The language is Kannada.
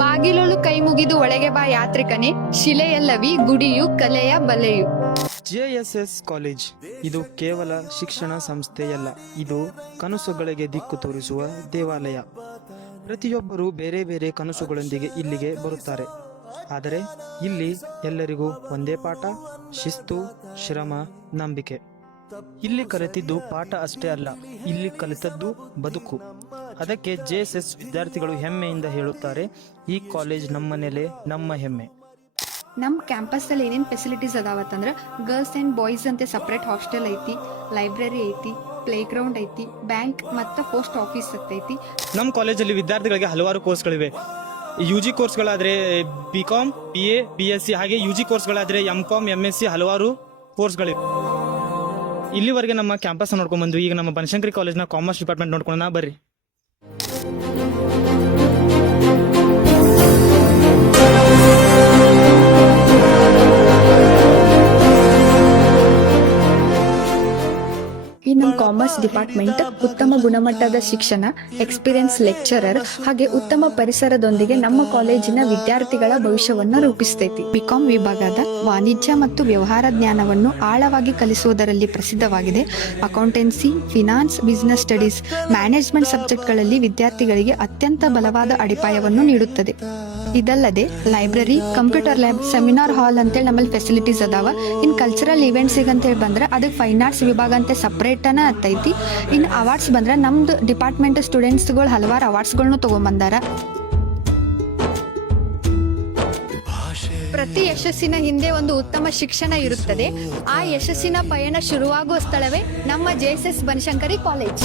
ಬಾಗಿಲೊಳು ಕೈ ಮುಗಿದು ಒಳಗೆ ಬಾ ಯಾತ್ರಿಕನೇ, ಶಿಲೆಯಲ್ಲವಿ ಗುಡಿಯು ಕಲೆಯ ಬಲೆಯು. ಜೆಎಸ್ಎಸ್ ಕಾಲೇಜ್ ಇದು ಕೇವಲ ಶಿಕ್ಷಣ ಸಂಸ್ಥೆಯಲ್ಲ, ಇದು ಕನಸುಗಳಿಗೆ ದಿಕ್ಕು ತೋರಿಸುವ ದೇವಾಲಯ. ಪ್ರತಿಯೊಬ್ಬರು ಬೇರೆ ಬೇರೆ ಕನಸುಗಳೊಂದಿಗೆ ಇಲ್ಲಿಗೆ ಬರುತ್ತಾರೆ. ಆದರೆ ಇಲ್ಲಿ ಎಲ್ಲರಿಗೂ ಒಂದೇ ಪಾಠ: ಶಿಸ್ತು, ಶ್ರಮ, ನಂಬಿಕೆ. ಇಲ್ಲಿ ಕಲಿತಿದ್ದು ಪಾಠ ಅಷ್ಟೇ ಅಲ್ಲ, ಇಲ್ಲಿ ಕಲಿತದ್ದು ಬದುಕು. ಅದಕ್ಕೆ ಜೆಎಸ್ಎಸ್ ವಿದ್ಯಾರ್ಥಿಗಳು ಹೆಮ್ಮೆಯಿಂದ ಹೇಳುತ್ತಾರೆ, ಈ ಕಾಲೇಜ್ ನಮ್ಮ ನೆಲೆ, ನಮ್ಮ ಹೆಮ್ಮೆ. ನಮ್ಮ ಕ್ಯಾಂಪಸ್ದಲ್ಲಿ ಏನೇನು ಫೆಸಿಲಿಟೀಸ್ ಅದಾವತ್ತಂದ್ರೆ ಗರ್ಲ್ಸ್ ಆ್ಯಂಡ್ ಬಾಯ್ಸ್ ಅಂತ ಸಪ್ರೇಟ್ ಹಾಸ್ಟೆಲ್ ಐತಿ, ಲೈಬ್ರರಿ ಐತಿ, ಪ್ಲೇ ಗ್ರೌಂಡ್ ಐತಿ, ಬ್ಯಾಂಕ್ ಮತ್ತು ಪೋಸ್ಟ್ ಆಫೀಸ್ ಐತಿ. ನಮ್ಮ ಕಾಲೇಜಲ್ಲಿ ವಿದ್ಯಾರ್ಥಿಗಳಿಗೆ ಹಲವಾರು ಕೋರ್ಸ್ಗಳಿವೆ. UG ಕೋರ್ಸ್ಗಳಾದರೆ BCom, BA, BSc, ಹಾಗೆ UG ಕೋರ್ಸ್ಗಳಾದರೆ MCom, MSc ಹಲವಾರು ಕೋರ್ಸ್ಗಳಿವೆ. ಇಲ್ಲಿವರೆಗೆ ನಮ್ಮ ಕ್ಯಾಂಪಸ್ ನೋಡ್ಕೊಂಡ್ ಬಂದು ಈಗ ನಮ್ಮ ಬನಶಂಕರಿ ಕಾಲೇಜ್ನ ಕಾಮರ್ಸ್ ಡಿಪಾರ್ಟ್ಮೆಂಟ್ ನೋಡ್ಕೊಳ್ಳೋಣ ಬರ್ರಿ. ಈ ನಮ್ಮ ಕಾಮರ್ಸ್ ಡಿಪಾರ್ಟ್ಮೆಂಟ್ ಉತ್ತಮ ಗುಣಮಟ್ಟದ ಶಿಕ್ಷಣ, ಎಕ್ಸ್ಪೀರಿಯನ್ಸ್ ಲೆಕ್ಚರರ್ ಹಾಗೆ ಉತ್ತಮ ಪರಿಸರದೊಂದಿಗೆ ನಮ್ಮ ಕಾಲೇಜಿನ ವಿದ್ಯಾರ್ಥಿಗಳ ಭವಿಷ್ಯವನ್ನು ರೂಪಿಸ್ತೈತಿ. ಬಿಕಾಂ ವಿಭಾಗದ ವಾಣಿಜ್ಯ ಮತ್ತು ವ್ಯವಹಾರ ಜ್ಞಾನವನ್ನು ಆಳವಾಗಿ ಕಲಿಸುವುದರಲ್ಲಿ ಪ್ರಸಿದ್ಧವಾಗಿದೆ. Accountancy, finance, business studies, management ಸಬ್ಜೆಕ್ಟ್ಗಳಲ್ಲಿ ವಿದ್ಯಾರ್ಥಿಗಳಿಗೆ ಅತ್ಯಂತ ಬಲವಾದ ಅಡಿಪಾಯವನ್ನು ನೀಡುತ್ತದೆ. ಇದಲ್ಲದೆ library, computer lab, seminar hall ಅಂತೇಳಿ ನಮ್ಮಲ್ಲಿ ಫೆಸಿಲಿಟೀಸ್ ಅದಾವ. ಇನ್ ಕಲ್ಚರಲ್ ಇವೆಂಟ್ಸಿಗೆ ಅಂತೇಳಿ ಬಂದ್ರೆ ಅದಕ್ಕೆ ಫೈನ್ ಆರ್ಟ್ಸ್ ವಿಭಾಗ ಅಂತ ಸಪ್ರೇಟನ ಐತಿ. ಇನ್ನು ಅವಾರ್ಡ್ಸ್ ಬಂದ್ರೆ ನಮ್ದು ಡಿಪಾರ್ಟ್ಮೆಂಟ್ ಸ್ಟೂಡೆಂಟ್ಸ್ಗಳು ಹಲವಾರು ಅವಾರ್ಡ್ಸ್ಗಳನ್ನು ತಗೊಂಡ್ಬಂದಾರ. ಪ್ರತಿ ಯಶಸ್ಸಿನ ಹಿಂದೆ ಒಂದು ಉತ್ತಮ ಶಿಕ್ಷಣ ಇರುತ್ತದೆ. ಆ ಯಶಸ್ಸಿನ ಪಯಣ ಶುರುವಾಗುವ ಸ್ಥಳವೇ ನಮ್ಮ ಜೆಎಸ್ಎಸ್ ಬನಶಂಕರಿ ಕಾಲೇಜ್.